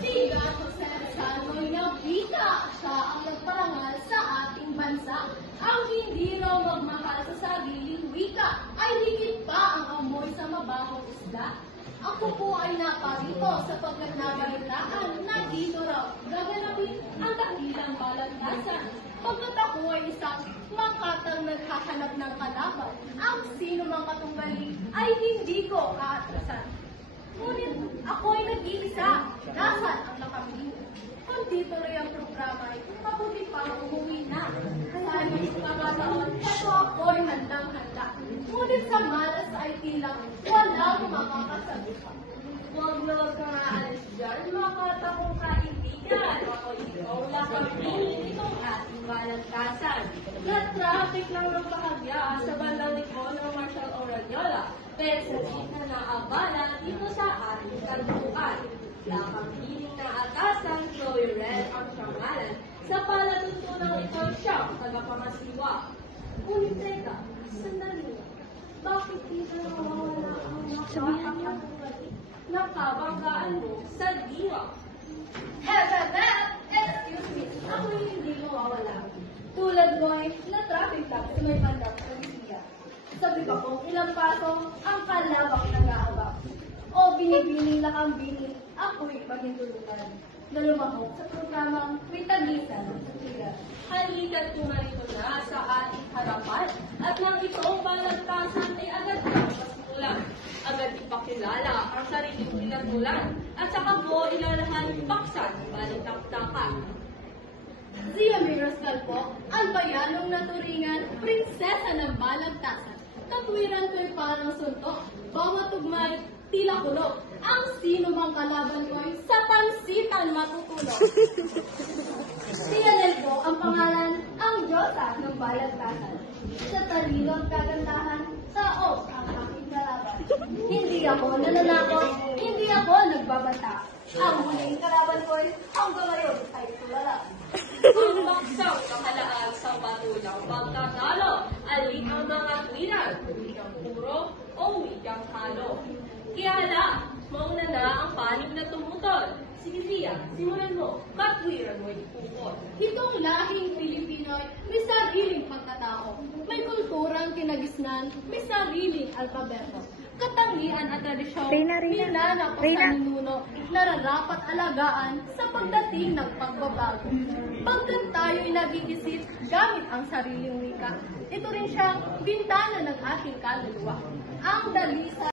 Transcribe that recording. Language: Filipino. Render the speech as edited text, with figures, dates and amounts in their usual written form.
Si Jose Rizal Moyavita, siya ang nagparangal sa ating bansa. Ang hindi raw magmahal sa sariling wika ay higit pa ang amoy sa mabahong isda. Ako po ay naparito sapagkat nabalitaan na dito raw gaganapin ang dakilang balagtasan. Pagkat ako ay isang makatang naghahanap ng kalaban, ang sino mang katunggali ay hindi ko aatrasan. Ngunit ako ay nag-iisa, nasaan ang nakabili? Kung dito rin ang programa ay mabuti pang umuwi na. Sa isang pagkataon, eto ako ay handang-handa. Ngunit sa malas ay tila walang makakasabi pa. Huwag na huwag kang aalis dyan, makatakong kaibigan. Ako ikaw lang kami itong ating balagtasan. Na-traffic lang ng bahagya sa bandang likod ng Marshal Oradiola. Pero sa gitna na abala dito sa ating kantukan. Lakang hiling na atasan, Chloe Red ang pangalan. Sa palatuntunang ito siya, tagapamasiwa. Ngunit teka, sandali. Bakit dito nawawala ang nakakatunggali? Nakabanggaan mo sa diwa. Excuse me, ako hindi mawawala. Tulad mo ay na-traffic lang sa may bandang Pagsiya. Sabi ko kung ilang paso ang kalabak nag-aabak. O binibini na kang bini, ako'y magintulutan. Na lumahok sa programang may tagisan sa tiga. Halika't tumarito na sa ating harapan. At nang ito ang balagtasan ay agad na masutulan. Agad ipakilala ang sariling pinatulan. At saka mo ilalahan paksan ng balitaktakan. Zia Mirascal po, ang bayanong naturingan, prinsesa ng balagtasan. Katwiran ko'y parang suntok, bawat tugmay, tila kulog. Ang sino mang kalaban ko'y sa pansitan matutulog. Si Yanel po ang pangalan, ang Diyosa ng balagtasan. Sa talino at kagandahan, sa os ang aking kalaban. Hindi ako nananakot, hindi ako nagbabata. Ang huling kalaban ko'y ang gamayon ay tulala. Ang baksang kahalaan sa batulong pagkatalo, alin ang mga twiran, wikang puro o wikang halo. Kiyala, mauna na ang panig na tumutol. Sige siya, simulan mo, katwiran mo ipupot. Itong lahing Pilipino'y may sariling pagkatao. May kulturang kinagisnan, may sariling alpabeto. Katangian at tradisyon, minanap ang ninuno, nararapat alagaan sa pagdating ng pagbabago. Pagkat tayo'y nag-iisip gamit ang sariling wika, ito rin siya bintana ng ating kaluluwa. Ang dalisa